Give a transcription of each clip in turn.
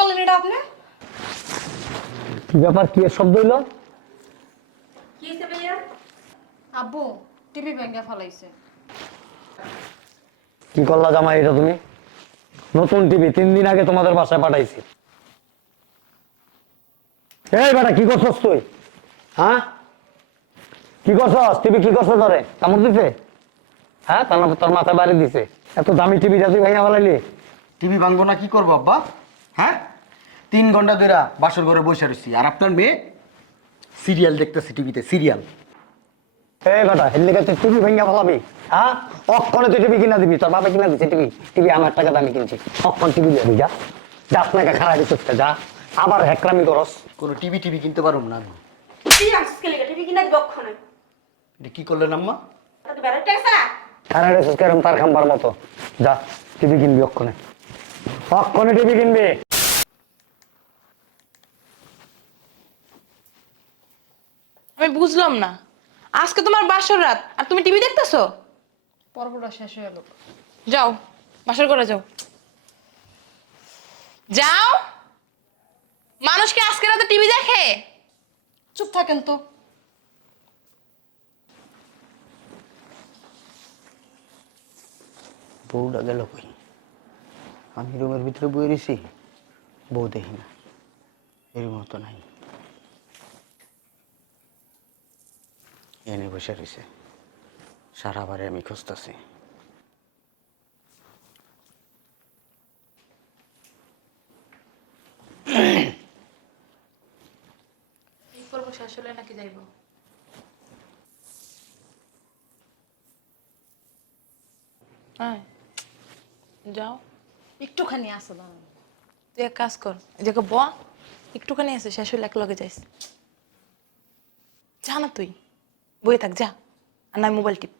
করলেন এটা আপনি? কি ব্যাপার কি শব্দ হইল কি হইছে ভাইয়া? আব্বু টিভি ভেঙে ফেলাইছে। কি করলা জামাই এটা তুমি? নতুন টিভি তিন দিন আগে তোমাদের বাসায় পাঠাইছি। এই বেটা কি করছস তুই? হ্যাঁ? কি করছস? টিভি কি করছ তোরে? কামড় দিছে? হ্যাঁ তোর তোর মাথায় বাড়ি দিছে। এত দামি টিভিটা তুই ভাইয়া ফেলাইলি। টিভি ভাঙবো না কি করব আব্বা? হ্যাঁ? তিন ঘণ্টা ধরে বাসর ঘরে বসে রয়েছি আর আপনার মেয়ে সিরিয়াল দেখতেছে টিভিতে সিরিয়াল এই বেটা হেললে তুই টিভি ভেঙে ফেলাবি। হ্যাঁ? অক্ষণে তুই টিভি কিনা দিবি? তোর বাবা কিনা দিছে টিভি টিভি আমার টাকা দামি কিনছি। অক্ষণ টিভি দিবি যা। যাস না খারাপ দিচ্ছিস যা। আবার হ্যাকরামি করস। কোনো টিভি টিভি কিনতে পারব না আমি। কি রাখছিস কে টিভি কিনা দক্ষণে এটা কি করলেন আম্মা? খারাপ কেরম তার খাম্বার মতো। যা টিভি কিনবি অক্ষণে অক্ষণে টিভি কিনবি। আমি বুঝলাম না। আজকে তোমার বাসর রাত আর তুমি টিভি দেখতেছো? পর্বটা শেষ হয়ে গেল। যাও বাসর করে যাও। যাও? মানুষ কি আজকে রাতে টিভি দেখে? চুপ থাকেন তো। বউটা গেল কই? আমি রুমের ভিতরে বই রয়েছি বউ দেখি না। এর মতো নাই। এনে বসে রয়েছে। সারা বারে আমি খুঁজতেছি। এই শেষ হলে নাকি যাইব? হ্যাঁ যাও। একটুখানি আসো দাঁড়ান তুই এক কাজ কর ব একটুখানি আছে শেষ হলে এক লগে যাইস। যা তুই। বয়ে থাক, যা। আর নয় মোবাইল টিপ।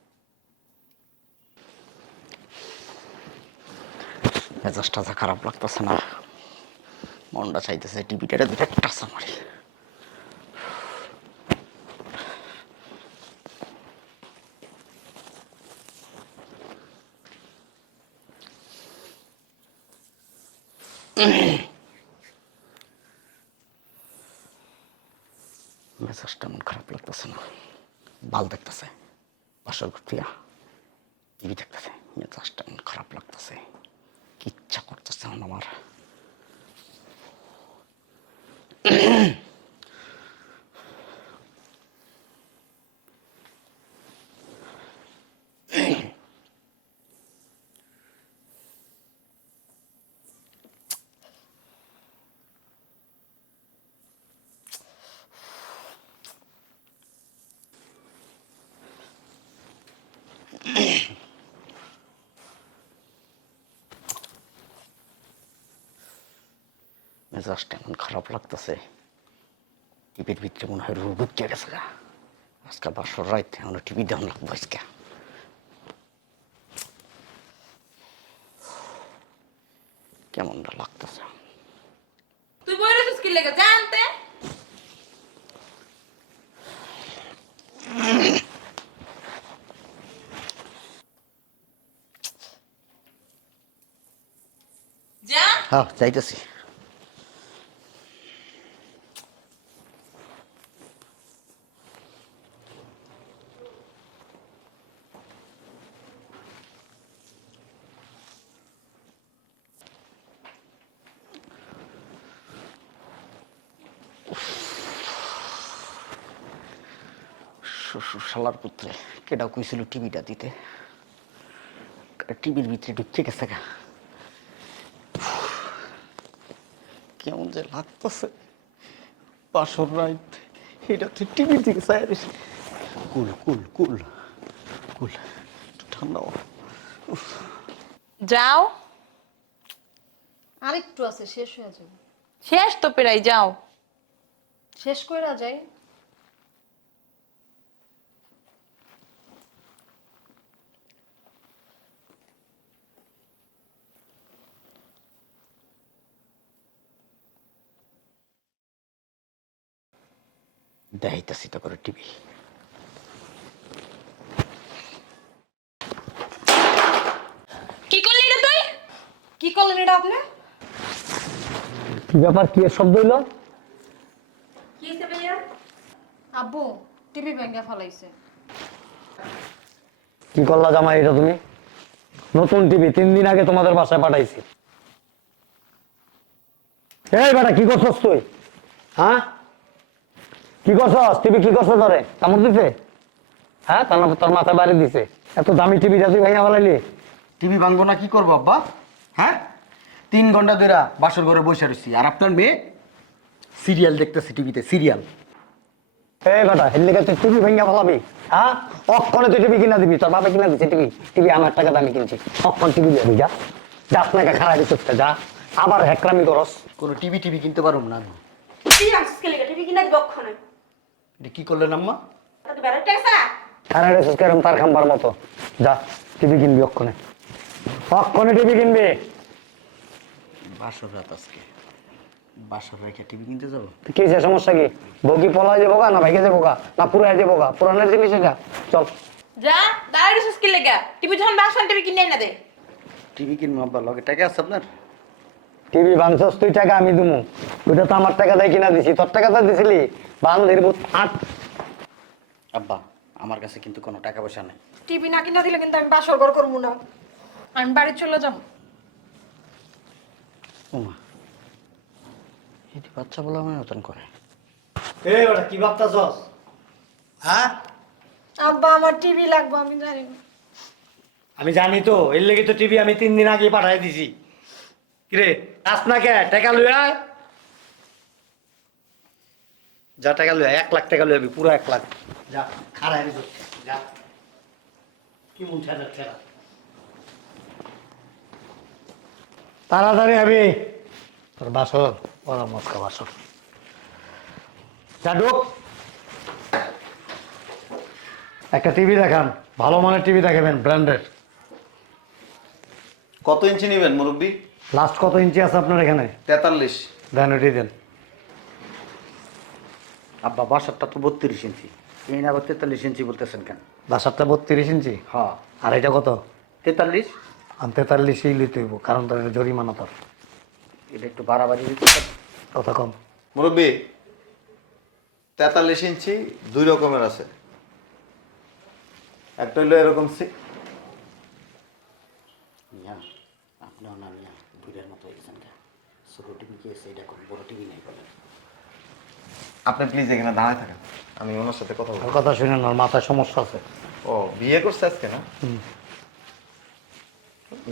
মেজাজটা যা খারাপ লাগতেছে না। মনটা চাইতেছে টিভিটা দুটো টাচা মারি মেজাজটা মন খারাপ লাগতেছে না বাল দেখতেছে বাসর ঘুরতিয়া টিভি দেখতেছে মেজাজটা মন খারাপ লাগতেছে কি ইচ্ছা করতেছে এখন আমার মেজাজটা এমন খারাপ লাগতেছে। টিভির ভিতরে মনে হয় রোগ উঠে গেছে গা। আজকে বাসর রাইতে আমরা টিভি দেওয়া লাগবো আজকে। কেমনটা লাগতেছে? তুই বই রয়েছিস কি লেগে জানতে হ্যাঁ যাইতেছি। কইছিল টিভিটা দিতে। টিভির ভিতরে ঢুকতে গেছে গা। কেমন যে লাগতেছে। বাসর রাইত এটা তো টিভির দিকে চাই কুল কুল কুল কুল একটু ঠান্ডা। যাও। আরেকটু আছে শেষ হয়ে যাবে। শেষ তো পেরাই যাও। শেষ কইরা যাই। দেখাইতেছি তো করে টিভি। কি করলি এটা তুই? কি করলেন এটা আপনি? কি ব্যাপার কি এর শব্দ হইল কি হইছে ভাইয়া? আব্বু টিভি ভেঙে ফেলাইছে। কি করলা জামাই এটা তুমি? নতুন টিভি তিন দিন আগে তোমাদের বাসায় পাঠাইছি। এই বেটা কি করছস তুই? হ্যাঁ? কি করছস? টিভি কি করছ তোরে? কামড় দিছে? হ্যাঁ তোর মা- তোর মাথায় বাড়ি দিছে। এত দামি টিভিটা তুই ভাইয়া ফেলাইলি টিভি ভাঙবো না কি করব আব্বা? হ্যাঁ? তিন ঘণ্টা ধরে বাসর ঘরে বসে রয়েছি আর আপনার মেয়ে? সিরিয়াল দেখতেছে টিভিতে সিরিয়াল। এই বেটা হেলিকে তুই টিভি ভেঙে ফেলাবি। হ্যাঁ? অক্ষণে তুই টিভি কিনা দিবি? তোর বাবা কিনা দিছে টিভি টিভি আমার টাকা দামি কিনছি। অক্ষণ টিভি দিবি যা। যাস না খারাপ দিচ্ছিস যা। আবার হ্যাকরামি করস। কোনো টিভি টিভি কিনতে পারুম না আমি। টিভি কিনা বক্ষণে এটা কি করলেন আম্মা? তাতে বেড়াতে টাকা খারাপ কেরম তার খাম্বার মতো। যা টিভি কিনবি অক্ষণে। অক্ষণে টিভি কিনবি। বাসর রাত আজকে। বাসর রেখে টিভি কিনতে যাব? কি সে সমস্যা কি? বগি পলা যাব গা না ভাইকে যাব গা না পুরাই যাব গা পুরানের জিনিস এটা? চল। যা দাঁড়াই কি লেগা টিভি যখন বাসন টিভি কিনে না দে। টিভি কিনবো আব্বা লগে টাকা আছে আপনার? টিভি ভাঙছস তুই টাকা আমি দিমু। ওইটা তো আমার টাকা দিয়ে কিনা দিছি। তোর টাকা তো দিছিলি। বান্ধের বুত আট। আব্বা আমার কাছে কিন্তু কোনো টাকা পয়সা নেই। টিভি না কিনা দিলে কিন্তু আমি বাসর ঘর করব না। আমি বাড়ি চলে যাব। ওমা এটি বাচ্চা বলে আমার মতন করে। এই বেটা কি ভাবতাছস? হ্যাঁ? আব্বা আমার টিভি লাগবে আমি জানি না। আমি জানি তো এর লেগে তো টিভি আমি তিন দিন আগে পাঠাই দিছি। কিরে? আস টাকা লুই যা টাকা লুই এক লাখ টাকা লুই আবি, পুরো এক লাখ। যা দিছ যা। কি মন ছেড়া তাড়াতাড়ি আবি। তোর বাসর ওরা মস্কা বাসর। যা একটা টিভি দেখান, ভালো মানের টিভি দেখাবেন ব্র্যান্ডেড কত ইঞ্চি নেবেন, মুরব্বী? লাস্ট কত ইঞ্চি আছে আপনার এখানে? তেতাল্লিশ। দেন ওটি দেন। আব্বা বাসারটা তো বত্রিশ ইঞ্চি। এই না আবার তেতাল্লিশ ইঞ্চি বলতেছেন কেন? বাসারটা বত্রিশ ইঞ্চি? হ্যাঁ। আর এটা কত? তেতাল্লিশ? আমি তেতাল্লিশই লিতে হইব কারণ তার এটা জরিমানা তোর। এটা একটু বাড়াবাড়ি? কত কম। মুরব্বী তেতাল্লিশ ইঞ্চি দুই রকমের আছে। একটা হলো এরকম সি- মিয়া আপনার না মিয়া বুড়ের মতো হয়ে গেছেন কেন ছোটো টিভি কি আছে? এটা কোন বড় টিভি নেই বলেন। আপনি প্লিজ এখানে দাঁড়ায় থাকেন। আমি ওনার সাথে কথা বলব কথা শুনে না ওর মাথায় সমস্যা আছে। ও বিয়ে করছে আজকে না?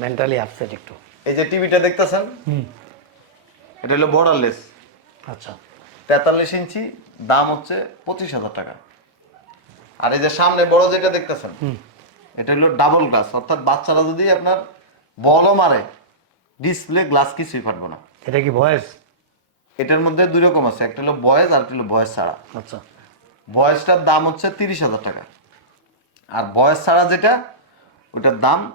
মেন্টালি আপসেট একটু। এই যে টিভিটা দেখতেছেন? এটা হলো বর্ডারলেস আচ্ছা। তেতাল্লিশ ইঞ্চি দাম হচ্ছে পঁচিশ হাজার টাকা। আর এই যে সামনে বড় যেটা দেখতেছেন এটা হলো ডাবল গ্লাস অর্থাৎ বাচ্চারা যদি আপনার বলও মারে ডিসপ্লে গ্লাস কিছুই ফাটবে না। এটা কি ভয়েস? এটার মধ্যে দুই রকম আছে একটা হলো বয়েজ আর একটা হলো বয়েজ ছাড়া। আচ্ছা। বয়েজটার দাম হচ্ছে তিরিশ হাজার টাকা। আর বয়েজ ছাড়া যেটা ওটার দাম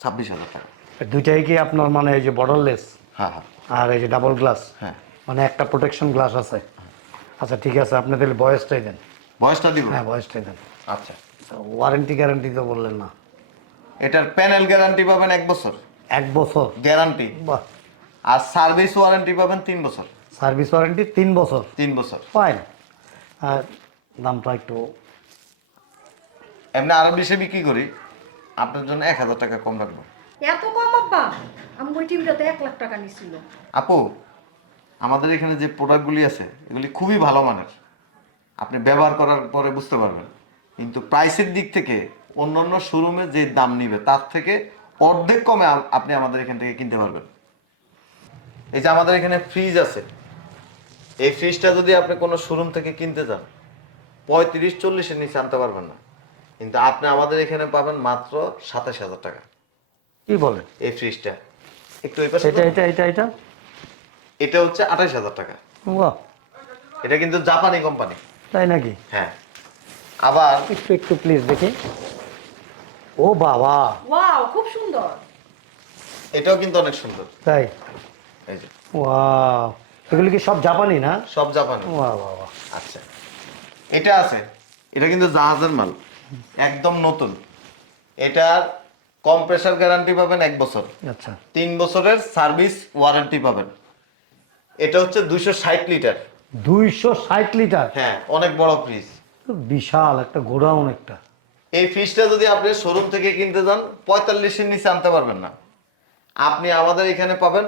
ছাব্বিশ হাজার টাকা। এই দুইটাই কি আপনার মানে এই যে বর্ডারলেস হ্যাঁ হ্যাঁ। আর এই যে ডাবল গ্লাস হ্যাঁ। মানে একটা প্রোটেকশন গ্লাস আছে। আচ্ছা ঠিক আছে আপনি তাহলে বয়সটাই দেন। বয়সটা দিব। হ্যাঁ বয়সটাই দেন। আচ্ছা। ওয়ারেন্টি গ্যারান্টি তো বললেন না। এটার প্যানেল গ্যারান্টি পাবেন এক বছর। এক বছর? গ্যারান্টি বাহ। আর সার্ভিস ওয়ারেন্টি পাবেন তিন বছর। সার্ভিস ওয়ারেন্টি তিন বছর? তিন বছর। ফাইন আর দামটা একটু এমনি আরও বেশি বিক্রি করি আপনার জন্য এক হাজার টাকা কম রাখব। এত কম আব্বা আমি ওই টিভিটাতে এক লাখ টাকা নিছিল। আপু আমাদের এখানে যে প্রোডাক্টগুলি আছে এগুলি খুবই ভালো মানের। আপনি ব্যবহার করার পরে বুঝতে পারবেন। কিন্তু প্রাইসের দিক থেকে অন্য অন্য শোরুমে যে দাম নিবে তার থেকে অর্ধেক কমে আপনি আমাদের এখান থেকে কিনতে পারবেন। এই যে আমাদের এখানে ফ্রিজ আছে এই ফ্রিজটা যদি আপনি কোনো শোরুম থেকে কিনতে যান পঁয়ত্রিশ চল্লিশের নিচে আনতে পারবেন না। কিন্তু আপনি আমাদের এখানে পাবেন মাত্র সাতাশ হাজার টাকা। কি বলে? এই ফ্রিজটা একটু এই পাশে এটা এটা এটা এটা? এটা হচ্ছে আঠাশ হাজার টাকা। বাহ। এটা কিন্তু জাপানি কোম্পানি তাই নাকি? হ্যাঁ। আবার একটু একটু প্লিজ দেখি। ও বাবা। ওয়াও খুব সুন্দর। এটাও কিন্তু অনেক সুন্দর। তাই? এই যে। ওয়াও এগুলো কি সব জাপানি না? সব জাপানি। ওয়া বাহ বাহ আচ্ছা। এটা আছে। এটা কিন্তু জাহাজের মাল। একদম নতুন। এটার কম্প্রেসার গ্যারান্টি পাবেন এক বছর। আচ্ছা। তিন বছরের সার্ভিস ওয়ারেন্টি পাবেন। এটা হচ্ছে দুইশো ষাট লিটার। দুইশো ষাট লিটার? হ্যাঁ অনেক বড় ফ্রিজ। বিশাল একটা গোডাউন একটা। এই ফ্রিজটা যদি আপনি শোরুম থেকে কিনতে যান পঁয়তাল্লিশের নিচে আনতে পারবেন না। আপনি আমাদের এখানে পাবেন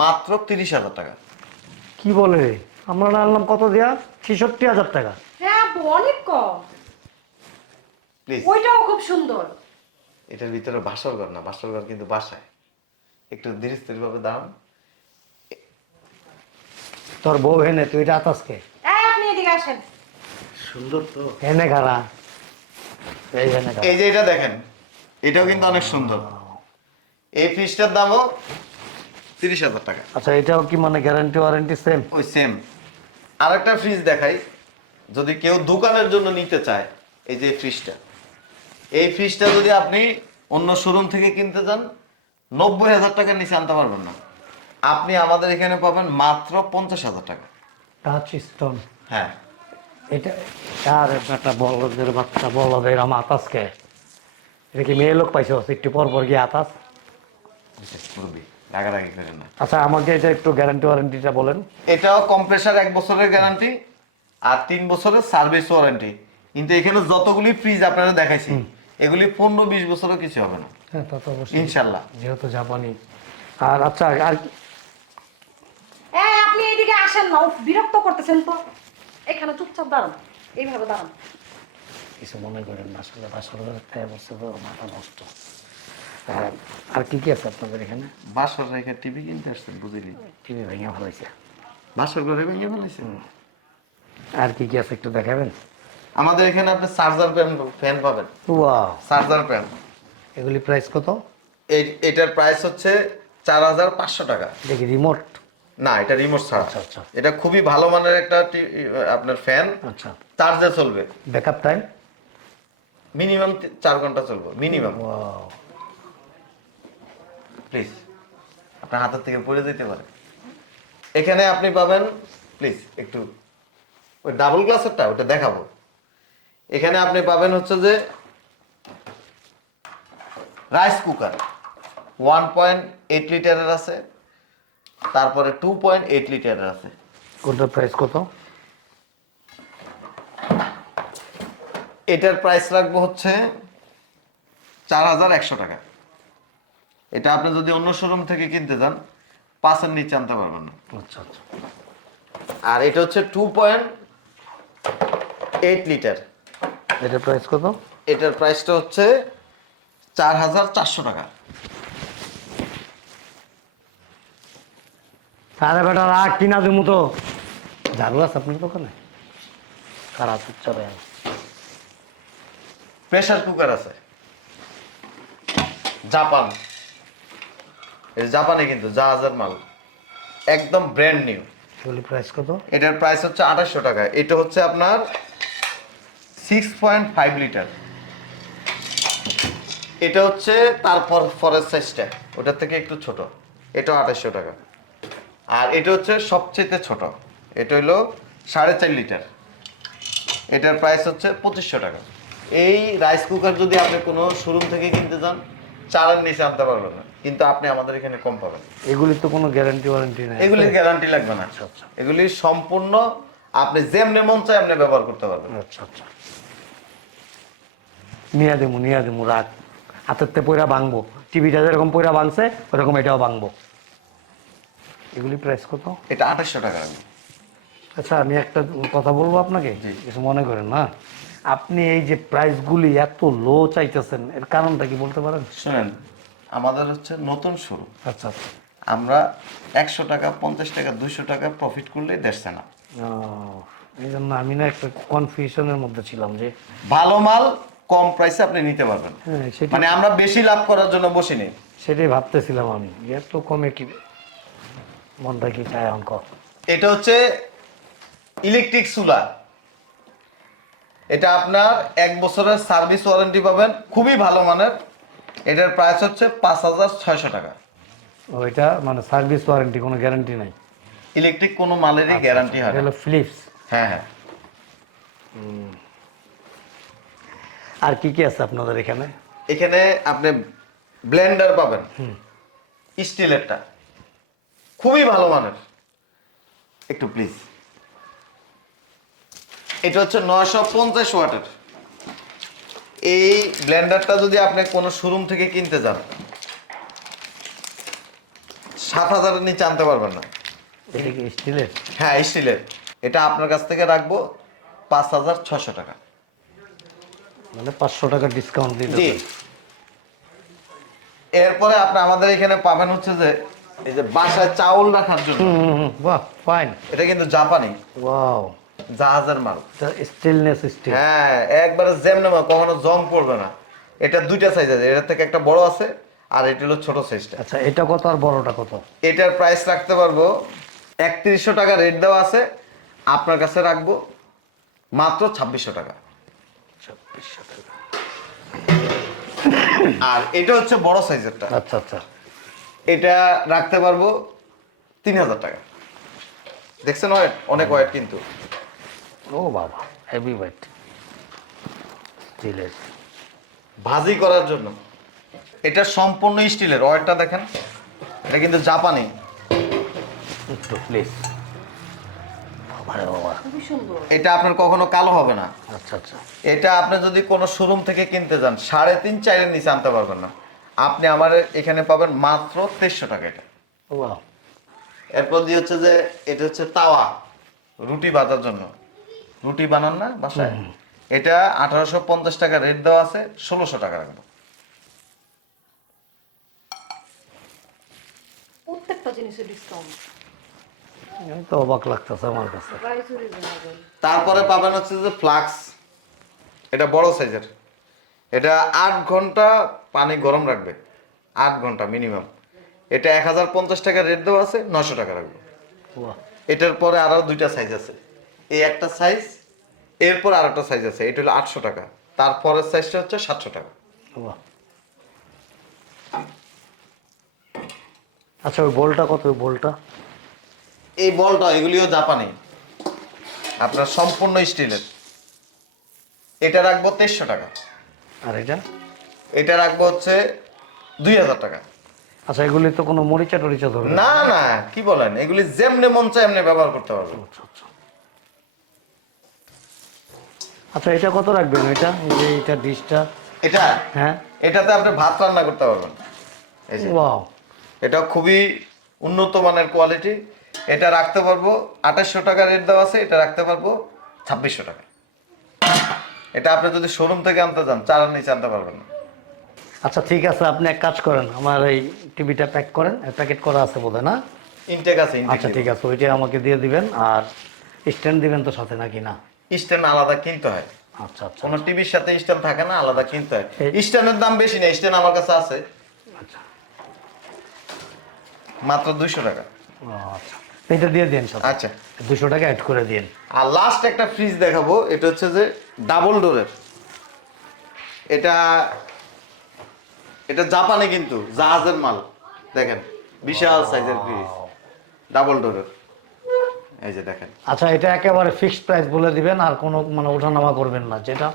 মাত্র তিরিশ হাজার টাকা। কি বলে? আমরা না আনলাম কত দেয়া? ছেষট্টি হাজার টাকা। হ্যাঁ আপু, অনেক কম। প্লিজ ওইটাও খুব সুন্দর। এটার ভিতরে বাসর ঘর না বাসর ঘর কিন্তু বাসায়। একটু ধীরে স্থির ভাবে দাঁড়ান। তোর বউ হেনে তুই এটা আতাসকে? এই আপনি এদিকে আসেন। সুন্দর তো। হেনে খারা এই হেনে খারা এই যে এটা দেখেন এটাও কিন্তু অনেক সুন্দর। এই ফ্রিজটার দামও তিরিশ হাজার টাকা। আচ্ছা এটাও কি মানে গ্যারান্টি ওয়ারেন্টি সেম ওই সেম আরেকটা ফ্রিজ দেখাই। যদি কেউ দোকানের জন্য নিতে চায় এই যে ফ্রিজটা এই ফ্রিজটা যদি আপনি অন্য শোরুম থেকে কিনতে যান নব্বই হাজার টাকার নিচে আনতে পারবেন না। আপনি আমাদের এখানে পাবেন মাত্র পঞ্চাশ হাজার টাকা। টাচ স্টোন হ্যাঁ। এটা আর একটা বলদের বাচ্চা বলদের আমার আতাসকে এটা কি মেয়ে লোক পাইছো? একটু পর পর গিয়ে আতাস? মুরব্বী রাগারাগি করেন না। আচ্ছা আমাকে এটা একটু গ্যারান্টি ওয়ারেন্টিটা বলেন। এটাও কম্প্রেসার এক বছরের গ্যারান্টি আর তিন বছরের সার্ভিস ওয়ারেন্টি কিন্তু এখানে যতগুলি ফ্রিজ আপনারা দেখাইছি এগুলি পনেরো বিশ বছরও কিছু হবে না। হ্যাঁ তা তো অবশ্যই। ইনশাল্লাহ। যেহেতু জাপানি। আর আচ্ছা আর কি- এই আপনি এদিকে আসেন না। উফ, বিরক্ত করতেছেন তো। এখানে চুপচাপ দাঁড়ান। এইভাবে দাঁড়ান। কিছু মনে করেন না আসলে বাসর একটা বছর তো মাথা নষ্ট। আর- আর কি কি আছে আপনাদের এখানে? বাসর রেখে টিভি কিনতে আসছেন বুঝলি। টিভি ভেঙে ভালো হয়েছে বাসর ঘরে ভেঙে ফেলেছে আর কি কি আছে একটু দেখাবেন? আমাদের এখানে আপনি চার্জার ফ্যান ফ্যান পাবেন। ওয়াও। চার্জার ফ্যান এগুলি প্রাইস কত? এই এটার প্রাইস হচ্ছে চার হাজার পাঁচশো টাকা। দেখি রিমোট না এটা রিমোট ছাড়া। আচ্ছা, আচ্ছা। এটা খুবই ভালো মানের একটা আপনার ফ্যান। আচ্ছা। চার্জে চলবে। ব্যাকআপ টাইম মিনিমাম চার ঘণ্টা চলবে মিনিমাম ওয়াও। প্লিজ আপনার হাতের থেকে পড়ে যেতে পারে। এখানে আপনি পাবেন প্লিজ একটু ওই ডাবল গ্লাসেরটা ওটা দেখাবো। এখানে আপনি পাবেন হচ্ছে যে rice cooker one point eight লিটারের আছে। তারপরে টু পয়েন্ট এইট লিটারের আছে। কোনটার প্রাইস কত? এটার প্রাইস রাখব হচ্ছে চার হাজার একশো টাকা। এটা আপনি যদি অন্য শোরুম থেকে কিনতে যান পাঁচের নিচে আনতে পারবেন না। আচ্ছা আচ্ছা। আর এটা হচ্ছে টু পয়েন্ট এইট লিটার এটার প্রাইস কত? এটার প্রাইসটা হচ্ছে চার হাজার চারশো টাকা। আরে বেটা রাগ কিনা দিমু তো। ঝাড়ু আছে আপনার দোকানে? খারাপ চলে প্রেসার কুকার আছে। জাপান। এটা জাপানে কিন্তু জাহাজের মাল একদম ব্র্যান্ড নিউ এগুলি প্রাইস কত? এটার প্রাইস হচ্ছে আঠাশশো টাকা। এটা হচ্ছে আপনার সিক্স পয়েন্ট ফাইভ লিটার এটা হচ্ছে তারপর ফরেস্ট সাইজটা ওটার থেকে একটু ছোট। এটাও আঠাশশো টাকা। আর এটা হচ্ছে সবচেয়ে ছোট। এটা হলো সাড়ে চার লিটার এটার প্রাইস হচ্ছে পঁচিশশো টাকা। এই রাইস কুকার যদি আপনি কোনো শোরুম থেকে কিনতে যান চারের নিচে আনতে পারবেন না। কিন্তু আপনি আমাদের এখানে কম পাবেন। এগুলির তো কোনো গ্যারান্টি ওয়ারেন্টি নেই। এগুলির গ্যারান্টি লাগবে না। আচ্ছা। এগুলি সম্পূর্ণ আপনি যেমনি মন চায় আপনি ব্যবহার করতে পারবেন। আচ্ছা আচ্ছা। নিয়ে দেবো নিয়ে দেবো রাগ হাতের তে পয়রা ভাঙবো। টিভিটা যেরকম পয়রা ভাঙছে ওরকম এটাও ভাঙবো। এগুলি প্রাইস কত? এটা আঠাশশো টাকা। আচ্ছা আমি একটা কথা বলব আপনাকে। কিছু মনে করেন না? আপনি এই যে প্রাইসগুলি এত লো চাইতেছেন এর কারণটা কি বলতে পারেন? শুনেন আমাদের হচ্ছে নতুন শুরু। আচ্ছা আচ্ছা। আমরা একশো টাকা পঞ্চাশ টাকা দুইশো টাকা প্রফিট করলেই দেখছে না এই জন্য আমি না একটা কনফিউশনের মধ্যে ছিলাম যে ভালো মাল কম প্রাইসে আপনি নিতে পারবেন। হ্যাঁ মানে আমরা বেশি লাভ করার জন্য বসি নেই সেটাই ভাবতেছিলাম আমি এত কমে কি মনটা কি চায় অঙ্ক এটা হচ্ছে ইলেকট্রিক চুলা এটা আপনার এক বছরের সার্ভিস ওয়ারেন্টি পাবেন খুবই ভালো মানের। এটার প্রাইস হচ্ছে পাঁচ হাজার ছয়শো টাকা। ওইটা মানে সার্ভিস ওয়ারেন্টি কোনো গ্যারান্টি নাই। ইলেকট্রিক কোনো মালেরই গ্যারান্টি হয় এটা না। হলো ফিলিপস হ্যাঁ হ্যাঁ। আর কি কি আছে আপনাদের এখানে? এখানে আপনি ব্লেন্ডার পাবেন। স্টিলেরটা। খুবই ভালো মানের। একটু প্লিজ এটা হচ্ছে নয়শো পঞ্চাশ ওয়াটের। এই ব্লেন্ডারটা যদি আপনি কোনো শোরুম থেকে কিনতে যান সাত হাজারের নিচে আনতে পারবেন না। এটা কি স্টিলের? হ্যাঁ স্টিলের। এটা আপনার কাছ থেকে রাখব পাঁচ হাজার ছশো টাকা। মানে পাঁচশো টাকা ডিসকাউন্ট দিতে জি। এরপরে আপনি আমাদের এখানে পাবেন হচ্ছে যে এই যে বাসায় চাউল রাখার জন্য। বাহ ফাইন এটা কিন্তু জাপানি। ওয়াও জাহাজের মাল। স্টিলনেস স্টিল হ্যাঁ একবারে যেমন কখনো জং পড়বে না। এটা দুইটা সাইজ আছে এটার থেকে একটা বড় আছে আর এটা হলো ছোট সাইজটা আচ্ছা এটা কত আর বড়টা কত? এটার প্রাইস রাখতে পারব একত্রিশশো টাকা রেট দেওয়া আছে আপনার কাছে রাখব মাত্র ছাব্বিশশো টাকা। আর এটা হচ্ছে বড় সাইজেরটা আচ্ছা আচ্ছা। এটা রাখতে পারব তিন হাজার টাকা। দেখছেন ওয়েট? অনেক ওয়েট কিন্তু। ও বাবা হেভি ওয়েট স্টিলের। ভাজি করার জন্য। এটা সম্পূর্ণ স্টিলের ওয়েটটা দেখেন। এটা কিন্তু জাপানি। একটু প্লিজ এটা আপনার কখনো কালো হবে না। আচ্ছা আচ্ছা। এটা আপনি যদি কোনো শোরুম থেকে কিনতে যান সাড়ে তিন চারের নিচে আনতে পারবেন না। আপনি আমার এখানে পাবেন মাত্র তেইশশো টাকা এটা। এরপর দিয়ে হচ্ছে যে এটা হচ্ছে তাওয়া রুটি বাজার জন্য। রুটি বানান না বাসায়। এটা আঠারোশো পঞ্চাশ টাকা রেট দেওয়া আছে ষোলোশো টাকা রাখব প্রত্যেকটা জিনিসের ডিসকাউন্ট তো অবাক লাগতেছে আমার কাছে। তারপরে পাবেন হচ্ছে যে ফ্লাক্স। এটা বড় সাইজের। এটা আট ঘণ্টা পানি গরম রাখবে। আট ঘণ্টা মিনিমাম এটা এক হাজার পঞ্চাশ টাকা রেট দেওয়া আছে নশো টাকা রাখবে। এটার পরে আরও দুইটা সাইজ আছে। এই একটা সাইজ এরপর আর একটা সাইজ আছে এটা হলো আটশো টাকা। তারপরের সাইজটা হচ্ছে সাতশো টাকা। আচ্ছা ওই বলটা কত? ওই বলটা? এই বলটা এগুলিও জাপানি। আপনার সম্পূর্ণ স্টিলের। এটা রাখব তেইশশো টাকা। আর এটা? এটা রাখব হচ্ছে দুই হাজার টাকা। আচ্ছা এগুলি তো কোনো মরিচা টরিচা ধরবে না? না না কি বলেন? এগুলি যেমনে মন চায় এমনি ব্যবহার করতে পারব আচ্ছা আচ্ছা। আচ্ছা এটা কত রাখবেন এটা? এই যে এটা ডিশটা। এটা? হ্যাঁ। এটাতে আপনি ভাত রান্না করতে পারবেন। এই যে। ওয়াও। এটা খুবই উন্নত মানের কোয়ালিটি। এটা রাখতে পারব আঠাশশো টাকা রেট দেওয়া আছে এটা রাখতে পারব ছাব্বিশশো টাকা। এটা আপনি যদি শোরুম থেকে আনতে যান চার নিচে আনতে পারবেন না। আচ্ছা ঠিক আছে আপনি এক কাজ করেন আমার এই টিভিটা প্যাক করেন প্যাকেট করা আছে বোধহয় না? ইনটেক আছে আচ্ছা ঠিক আছে ওইটাই আমাকে দিয়ে দিবেন আর স্ট্যান্ড দিবেন তো সাথে নাকি না? স্ট্যান্ড আলাদা কিনতে হয়। আচ্ছা আচ্ছা কোনো টিভির সাথে স্ট্যান্ড থাকে না আলাদা কিনতে হয়। স্ট্যান্ডের দাম বেশি না স্ট্যান্ড আমার কাছে আছে। আচ্ছা। মাত্র দুইশো টাকা। আচ্ছা। এটা দিয়ে দিন সাথে আচ্ছা। দুশো টাকা অ্যাড করে দিন। আর লাস্ট একটা ফ্রিজ দেখাবো এটা হচ্ছে যে ডাবল ডোরের এটা এটা জাপানে কিন্তু জাহাজের মাল দেখেন। বিশাল সাইজের ফ্রিজ ডাবল ডোরের এই যে দেখেন। আচ্ছা এটা একেবারে ফিক্সড প্রাইস বলে দিবেন আর কোনো মানে ওঠানামা করবেন না। যেটা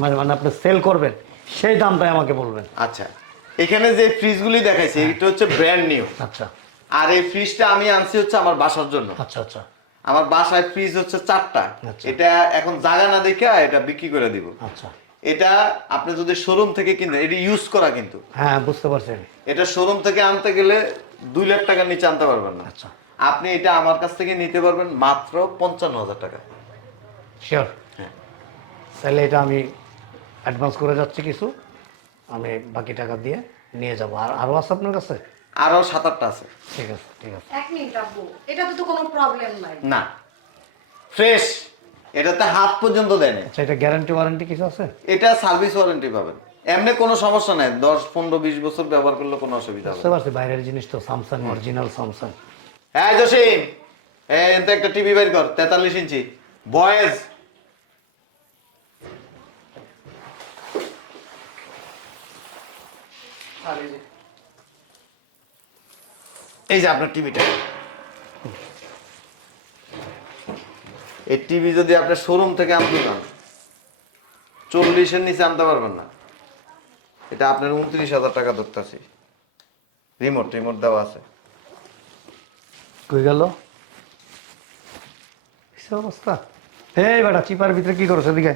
মানে মানে আপনি সেল করবেন সেই দামটাই আমাকে বলবেন। আচ্ছা এখানে যে ফ্রিজগুলি দেখাইছি এটা হচ্ছে ব্র্যান্ড নিউ আচ্ছা। আর এই ফ্রিজটা আমি আনছি হচ্ছে আমার বাসার জন্য। আচ্ছা আচ্ছা। আমার বাসায় ফ্রিজ হচ্ছে চারটা। আচ্ছা। এটা এখন জায়গা না দেখে এটা বিক্রি করে দিব। আচ্ছা। এটা আপনি যদি শোরুম থেকে কিনেন এটা ইউজ করা কিন্তু। হ্যাঁ বুঝতে পারছি আমি। এটা শোরুম থেকে আনতে গেলে দুই লাখ টাকার নিচে আনতে পারবেন না। আচ্ছা। আপনি এটা আমার কাছ থেকে নিতে পারবেন মাত্র পঞ্চান্ন হাজার টাকা। শিওর হ্যাঁ। তাহলে এটা আমি অ্যাডভান্স করে যাচ্ছি কিছু। আমি বাকি টাকা দিয়ে নিয়ে যাব। আর আরও আছে আপনার কাছে? আরও সাত আটটা আছে। ঠিক আছে ঠিক আছে। এক মিনিট আব্বু এটাতে তো কোনো প্রবলেম নাই। না। ফ্রেশ। এটাতে হাত পর্যন্ত দেয় না আচ্ছা এটা গ্যারান্টি ওয়ারেন্টি কিছু আছে? এটা সার্ভিস ওয়ারেন্টি পাবেন। এমনি কোনো সমস্যা নাই। দশ পনেরো বিশ বছর ব্যবহার করলে কোনো অসুবিধা হবে বুঝতে পারছি বাইরের জিনিস তো স্যামসাং অরিজিনাল স্যামসাং হ্যাঁ জসিম। এনতে একটা টিভি বের কর, তেতাল্লিশ ইঞ্চি। বয়েজ। এই যে আপনার টিভিটা। এই টিভি যদি আপনার শোরুম থেকে আনতে চান, চল্লিশের নিচে আনতে পারবেন না। এটা আপনার উনত্রিশ হাজার টাকা ধরতেছি। রিমোট রিমোট দেওয়া আছে। কই গেল? অবস্থা? এই বেটা, চিপার ভিতরে কি করছ এদিকে?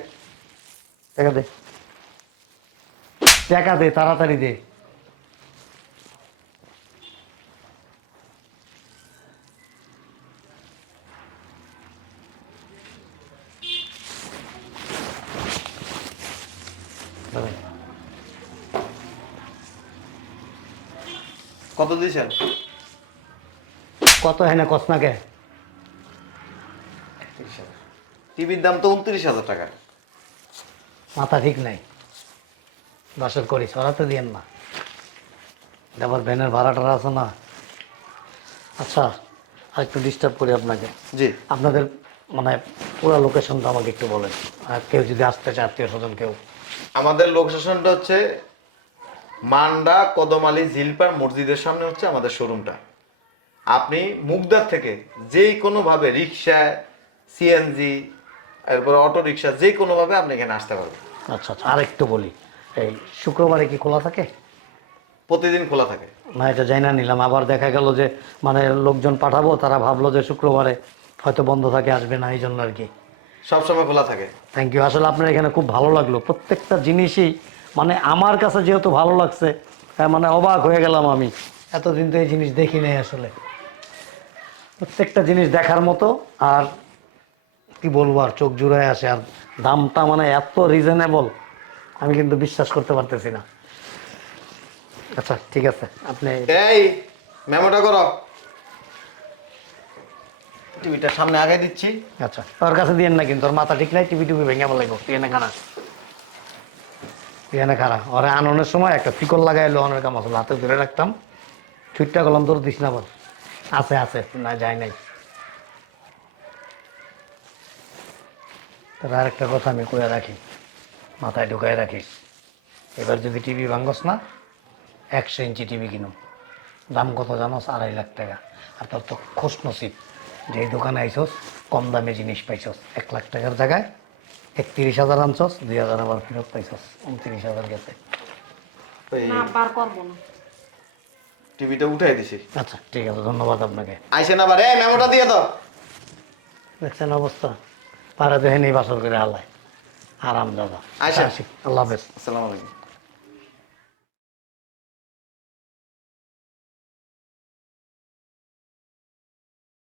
টাকা দে। টাকা দে, তাড়াতাড়ি দে। কত দিয়েছেন? কত হ্যাঁ না কসনাকে টিভির দাম তো উনত্রিশ হাজার টাকা। মাথা ঠিক নাই। বাসর করি সরাতে দিয়েন না। আবার ভ্যানের ভাড়াটা আছে না। আচ্ছা আর একটু ডিস্টার্ব করি আপনাকে। জি। আপনাদের মানে পুরো লোকেশনটা আমাকে একটু বলেন। আর কেউ যদি আসতে চায় আত্মীয় স্বজন কেউ। আমাদের লোকেশনটা হচ্ছে মান্ডা কদমালি জিলপার মসজিদের সামনে হচ্ছে আমাদের শোরুমটা আপনি মুগদার থেকে যেই কোনোভাবে রিক্সায় সিএনজি এরপর অটো রিক্সা যে কোনোভাবে আপনি এখানে আসতে পারবেন। আচ্ছা আচ্ছা আর একটু বলি এই শুক্রবারে কি খোলা থাকে? প্রতিদিন খোলা থাকে। না এটা যাই না নিলাম আবার দেখা গেল যে মানে লোকজন পাঠাবো তারা ভাবলো যে শুক্রবারে হয়তো বন্ধ থাকে আসবে না এই জন্য আর কি। সবসময় খোলা থাকে। থ্যাংক ইউ আসলে আপনার এখানে খুব ভালো লাগল প্রত্যেকটা জিনিসই মানে আমার কাছে যেহেতু ভালো লাগছে হ্যাঁ, মানে অবাক হয়ে গেলাম আমি এতদিন তো এই জিনিস দেখি নাই আসলে। প্রত্যেকটা জিনিস দেখার মতো আর কি বলব আর চোখ জুড়ায় আসে আর দামটা মানে এত রিজনেবল আমি কিন্তু বিশ্বাস করতে পারতেছি না। আচ্ছা ঠিক আছে আপনি এই মেমোটা করো। টিভিটা সামনে আগে দিচ্ছি। আচ্ছা তোর কাছে দিয়েন না কিন্তু তোর মাথা ঠিক নাই টিভি টিভি ভেঙে বলাইব তুই এনে খানা। তুই এনে খারা ওরে আননের সময় একটা ফিকল লাগাই লোহানের কাম আসলে হাতে ধরে রাখতাম। ছুটটা গেলাম তোর দিস না আবার। আছে আছে না যায় নাই। তোর আর একটা কথা আমি কয়ে রাখি, মাথায় ঢুকাই রাখিস এবার যদি টিভি ভাঙ্গস না, একশো ইঞ্চি টিভি কিনুম। দাম কত জানোস? আড়াই লাখ টাকা। আর তোর তো খোস নসিব, যে দোকানে আইসস, কম দামে জিনিস পাইছস এক লাখ টাকার জায়গায় একত্রিশ হাজার আনছস, দুই হাজার আবার ফেরত পাইছস উনত্রিশ হাজার গেছে। না বার করব না। টিভিটা উঠাই দিছি। আচ্ছা ঠিক আছে ধন্যবাদ আপনাকে। আইসেন আবার এই মেমোটা দিয়ে দাও। দেখছেন অবস্থা? পাড়া দেখে নেই বাসর করে হালায়। আরাম দাদা। আচ্ছা। আল্লাহ হাফেজ। আসসালামু আলাইকুম।